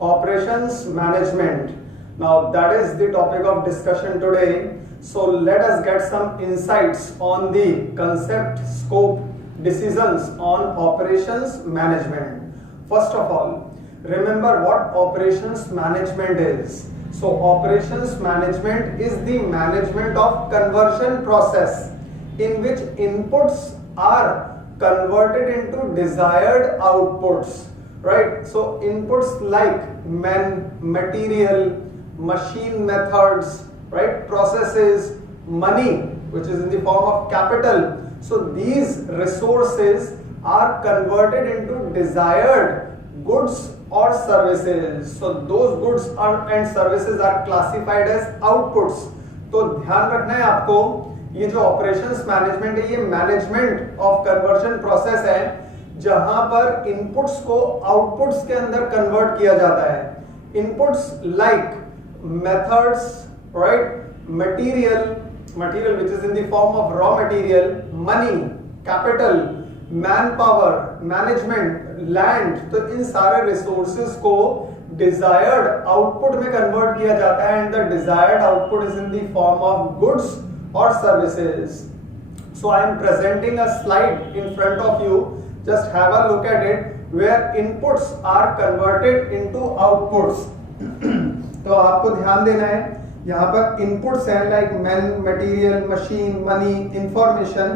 operations management. Now that is the topic of discussion today. So let us get some insights on the concept, scope, decisions on operations management. First of all, remember what operations management is. So operations management is the management of conversion process in which inputs are converted into desired outputs, right? So inputs like material, machine methods, right, processes, money, which is in the form of capital. So these resources are converted into desired goods or services. So those goods and services are classified as outputs. तो ध्यान रखना है आपको, ये जो operations management है, ये management of conversion process है जहां पर इनपुट्स को आउटपुट्स के अंदर कन्वर्ट किया जाता है. Inputs like methods, right, material which is in the form of raw material, money, capital, manpower, management, land. तो इन सारे resources को desired output में convert किया जाता है, and the desired output is in the form of goods or services. So I am presenting a slide in front of you. Just have a look at it where inputs are converted into outputs. तो आपको ध्यान देना है, यहाँ पर inputs हैं like material, machine, money, information,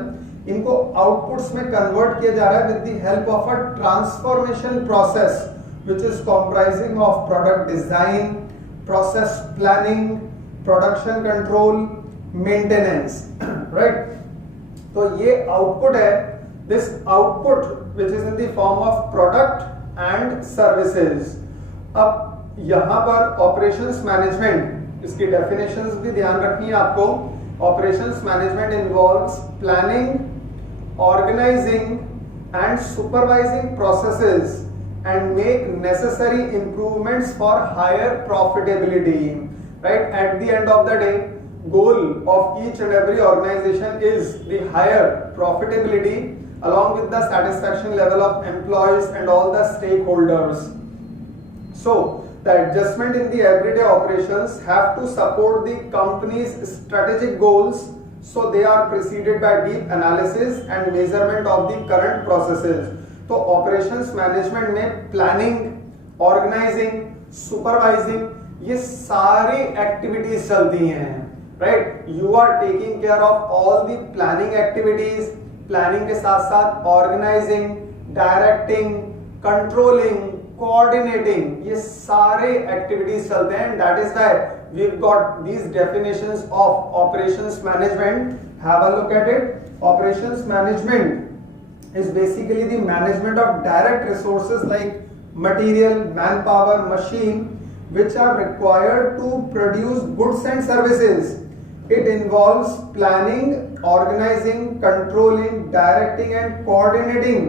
इनको outputs में कन्वर्ट किया जा रहा है with the help of a transformation process which is comprising of product design, process planning, production control, maintenance, right. तो ये आउटपुट है, this output which is in the form of product and services. अब यहां पर operations management, इसकी definitions भी ध्यान रखनी है आपको. Operations management involves planning, organising and supervising processes and make necessary improvements for higher profitability, right. At the end of the day, goal of each and every organization is the higher profitability along with the satisfaction level of employees and all the stakeholders. So the adjustment in the everyday operations have to support the company's strategic goals, so they are preceded by deep analysis and measurement of the current processes. तो operations management में planning, organizing, supervising, ये सारी activities चलती हैं, right? You are taking care of all the planning activities, planning के साथ साथ organizing, directing, controlling, coordinating, ये सारे activities चलते हैं. That is why we've got these definitions of operations management. Have a look at it. Operations management is basically the management of direct resources like material, manpower, machine, which are required to produce goods and services. It involves planning, organizing, controlling, directing and coordinating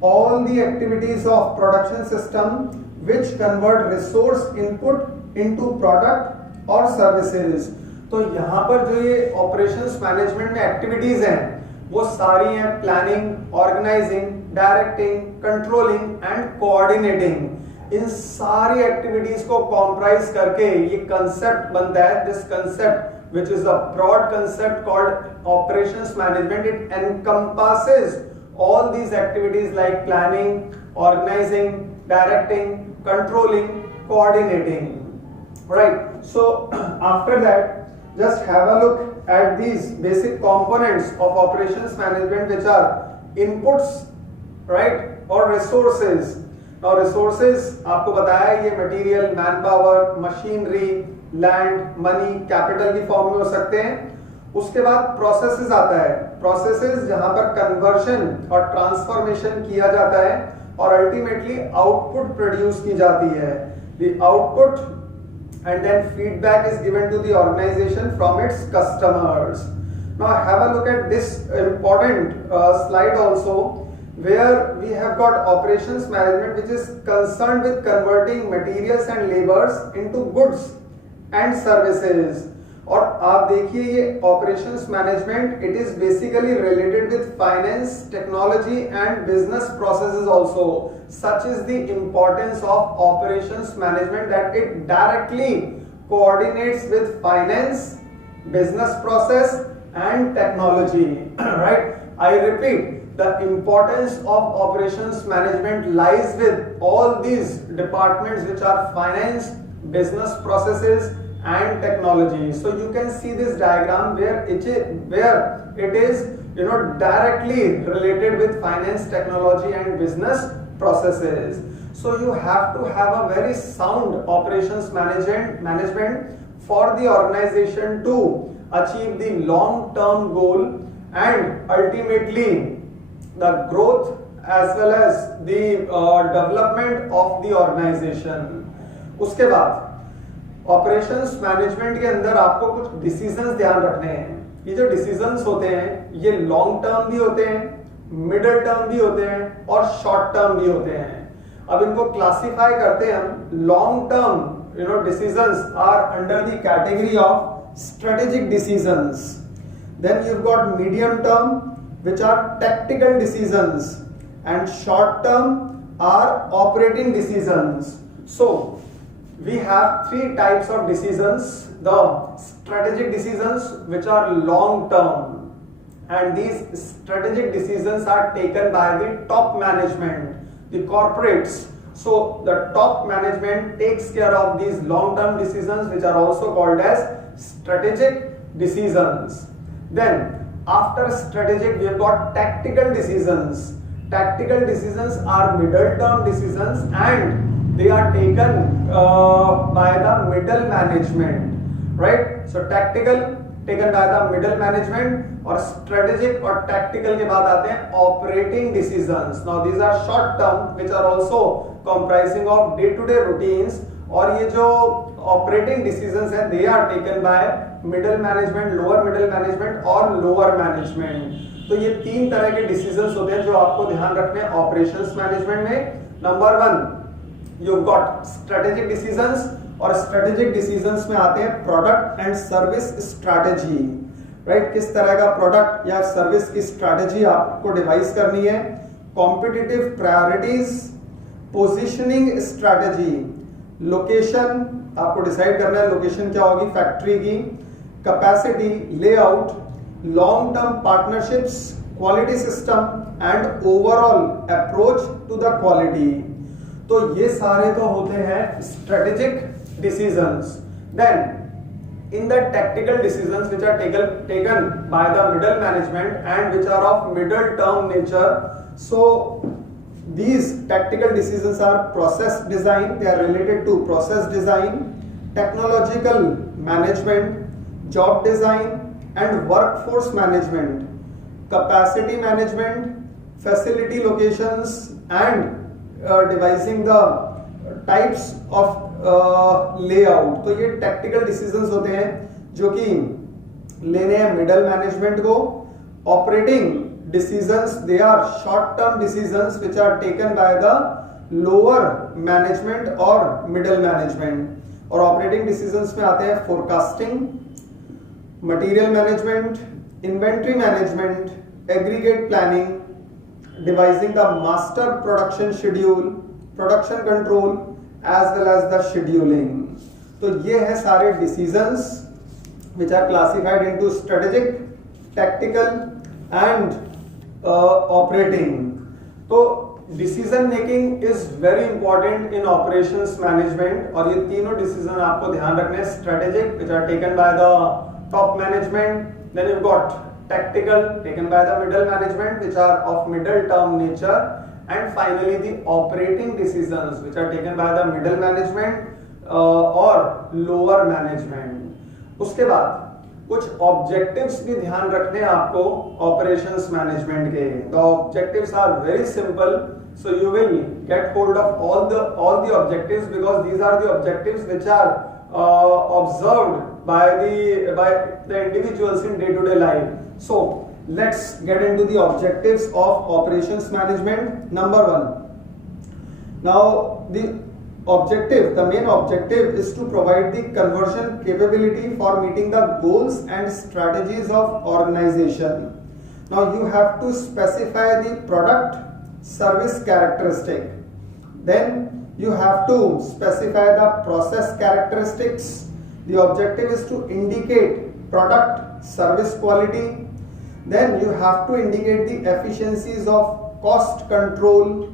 all the activities of production system which convert resource input into product or services. तो यहाँ पर जो ये operations management में activities हैं वो सारी हैं planning, organizing, directing, controlling and coordinating. इन सारी activities को comprise करके ये concept बनता है. This concept which is a broad concept called operations management, it encompasses all these activities like planning, organizing, directing, controlling, coordinating, right? So after that, just have a look at these basic components of operations management, which are inputs, right, or resources. Now resources आपको बताया है, ये material, manpower, machinery, land, money, capital की form में हो सकते हैं. उसके बाद प्रोसेसेस आता है. प्रोसेसेस जहां पर कन्वर्शन और ट्रांसफॉर्मेशन किया जाता है और अल्टीमेटली आउटपुट प्रोड्यूस की जाती है. The output and then feedback is given to the organisation from its customers. Now have a look at this important slide also where we have got operations management which is concerned with converting materials and labors into goods and services. और आप देखिए ये operations management it is basically related with finance, technology and business processes also. Such is the importance of operations management that it directly coordinates with finance, business process and technology. Right, I repeat, the importance of operations management lies with all these departments which are finance, business processes and technology. So you can see this diagram where it is directly related with finance, technology and business processes. So you have to have a very sound operations management for the organization to achieve the long term goal and ultimately the growth as well as the development of the organization. उसके बाद operations management के अंदर आपको कुछ decisions ध्यान रखने हैं. ये जो डिसीजंस होते हैं ये लॉन्ग टर्म भी होते हैं, मिडिल टर्म भी होते हैं और शॉर्ट टर्म भी होते हैं. अब इनको क्लासिफाई करते हैं हम. Long term decisions are under the category of strategic decisions. Then you got medium term which are tactical decisions and short term are operating decisions. So we have three types of decisions. The strategic decisions which are long term, and these strategic decisions are taken by the top management, the corporates. So the top management takes care of these long term decisions which are also called as strategic decisions. Then after strategic we have got tactical decisions. Tactical decisions are middle term decisions and they are taken by the middle management, right? So tactical taken by the middle management और strategic और tactical के बाद आते हैं operating decisions. Now these are short term which are also comprising of day to day routines, और ये जो operating decisions हैं they are taken by middle management, lower middle management और लोअर मैनेजमेंट. तो ये तीन तरह के डिसीजंस होते हैं जो आपको ध्यान रखने हैं ऑपरेशंस मैनेजमेंट में. Number 1 you got strategic decisions, और स्ट्रेटेजिक डिसीजंस में आते हैं product and service strategy. Right, किस तरह का प्रोडक्ट या सर्विस की स्ट्रेटेजी आपको डिवाइस करनी है. Competitive priorities, positioning strategy, location आपको डिसाइड करना है लोकेशन क्या होगी फैक्ट्री की, capacity, layout, long term partnerships, quality system and overall approach to the quality. तो ये सारे तो होते हैं strategic decisions. Then in the tactical decisions which are taken by the middle management and which are of middle term nature. So these tactical decisions are process design, they are related to process design, technological management, job design and workforce management, capacity management, facility locations and devising the types of layout. तो ये tactical decisions होते हैं जो कि लेने हैं middle management को. Operating decisions, they are short term decisions which are taken by the lower management or middle management. और operating decisions में आते हैं forecasting, material management, inventory management, aggregate planning, devising the master production schedule, production control as well as the scheduling. तो ये है सारे decisions which are classified into strategic, tactical and operating. तो decision making is very important in operations management, और ये तीनों decision आपको ध्यान रखने हैं. Strategic which are taken by the top management, then you got tactical taken by the middle management which are of middle term nature, and finally the operating decisions which are taken by the middle management और lower management. उसके बाद कुछ objectives भी ध्यान रखने हैं आपको operations management के. The objectives are very simple, so you will get hold of all the objectives because these are the objectives which are observed by the individuals in day to day life. So let's get into the objectives of operations management. Number 1, now the objective, the main objective is to provide the conversion capability for meeting the goals and strategies of organization. Now you have to specify the product service characteristic. Then you have to specify the process characteristics. The objective is to indicate product service quality. Then you have to indicate the efficiencies of cost control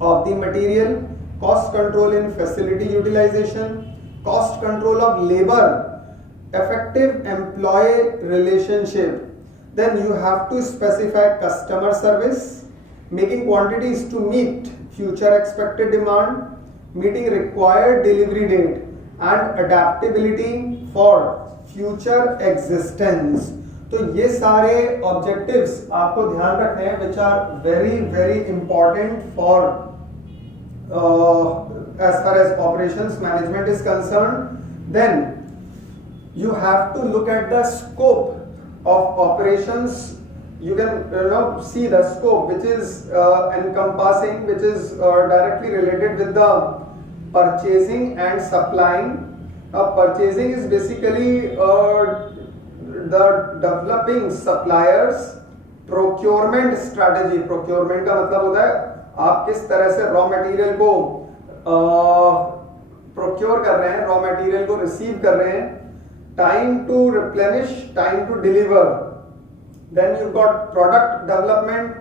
of the material, cost control in facility utilization, cost control of labor, effective employee relationship. Then you have to specify customer service, making quantities to meet future expected demand, meeting required delivery date, and adaptability for future existence. तो ये सारे objectives आपको ध्यान रखने हैं which are very very important for as far as operations management is concerned. Then you have to look at the scope of operations. You can see the scope which is encompassing, which is directly related with the purchasing and supplying. Purchasing is basically the developing suppliers, procurement strategy. Procurement का मतलब होता है आप किस तरह से raw material को procure कर रहे हैं, रॉ मटेरियल को रिसीव कर रहे हैं, time to replenish, time to deliver. Then you got product development,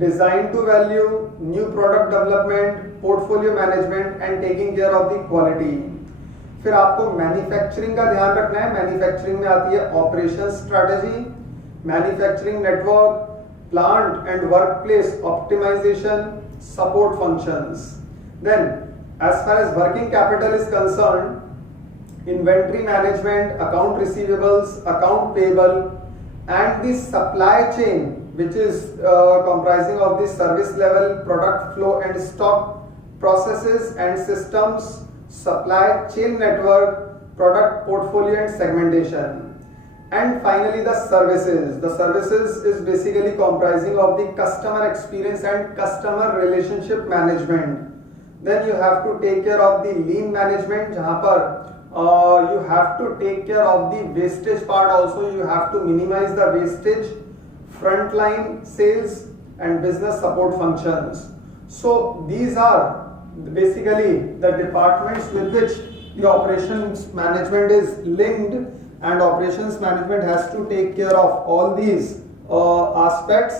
design to value, new product development, portfolio management and taking care of the quality. फिर आपको मैन्युफैक्चरिंग का ध्यान रखना है. मैन्युफैक्चरिंग में आती है operation strategy, manufacturing network, plant and workplace optimization, support functions. Then as far as working capital is concerned, inventory management, account receivables, account payable, and the supply chain, which is comprising of the service level, product flow and stock, processes and systems, supply chain network, product portfolio and segmentation. And finally the services. The services is basically comprising of the customer experience and customer relationship management. Then you have to take care of the lean management, जहाँ पर you have to take care of the wastage part also. You have to minimize the wastage, frontline sales and business support functions. So these are basically the departments with which the operations management is linked. And operations management has to take care of all these aspects.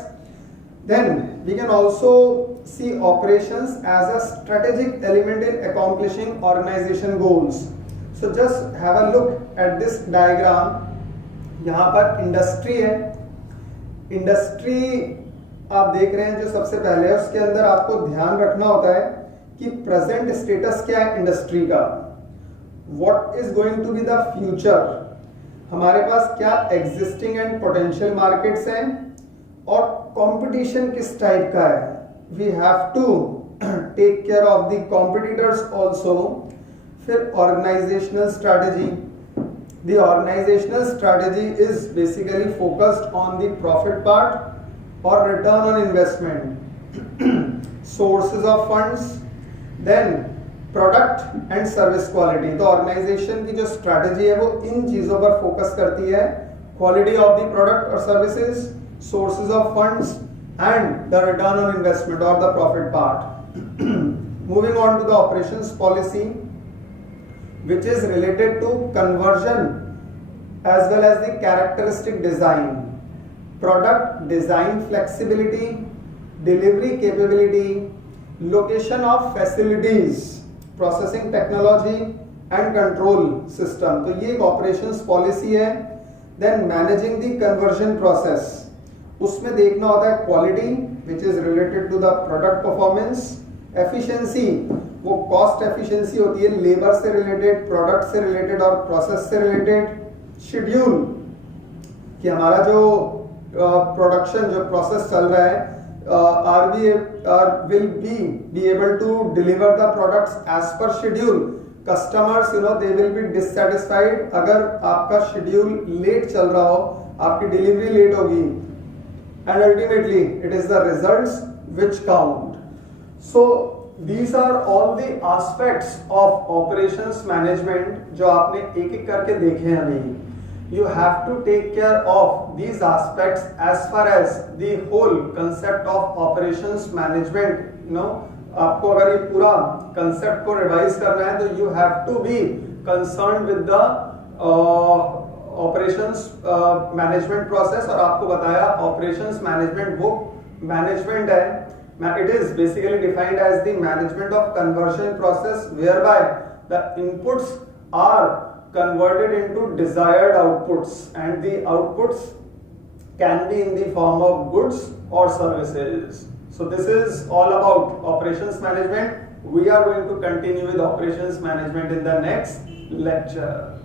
Then we can also see operations as a strategic element in accomplishing organization goals. So just have a look at this diagram. यहाँ पर industry है. Industry आप देख रहे हैं जो सबसे पहले है, उसके अंदर आपको ध्यान रखना होता है कि प्रेजेंट स्टेटस क्या है इंडस्ट्री का, what is going to be the future, हमारे पास क्या एग्जिस्टिंग एंड पोटेंशियल मार्केट्स हैं और कंपटीशन किस टाइप का है. We have to take care of the competitors also. फिर organizational strategy. The organizational strategy is basically focused on the profit part और return on investment. Sources of funds, then product and service quality. तो organization की जो strategy है वो इन चीजों पर focus करती है, क्वालिटी ऑफ द प्रोडक्ट और services, sources of funds and the return on investment और the profit part. Moving on to the operations policy which is related to conversion as well as the characteristic design, product design flexibility, delivery capability, location of facilities, processing technology and control system. तो ये एक operations policy है. Then managing the conversion process, उसमें देखना होता है quality which is related to the product performance. Efficiency, वो cost efficiency होती है, लेबर से रिलेटेड, प्रोडक्ट से रिलेटेड और प्रोसेस से रिलेटेड. शेड्यूल, कि हमारा जो प्रोडक्शन जो प्रोसेस चल रहा है, will be able to deliver the products as per schedule. Customers, they will be dissatisfied अगर आपका schedule late चल रहा हो, आपकी delivery late होगी. And ultimately, it is the results which count. So these are all the aspects of operations management जो आपने एक एक करके देखे हैं अभी. You have to take care of these aspects as far as the whole concept of operations management. You know, आपको अगर ये पूरा concept को revise करना है तो you have to be concerned with the operations management process. और आपको बताया operations management वो management है. It is basically defined as the management of conversion process whereby the inputs are converted into desired outputs and the outputs can be in the form of goods or services. So this is all about operations management. We are going to continue with operations management in the next lecture.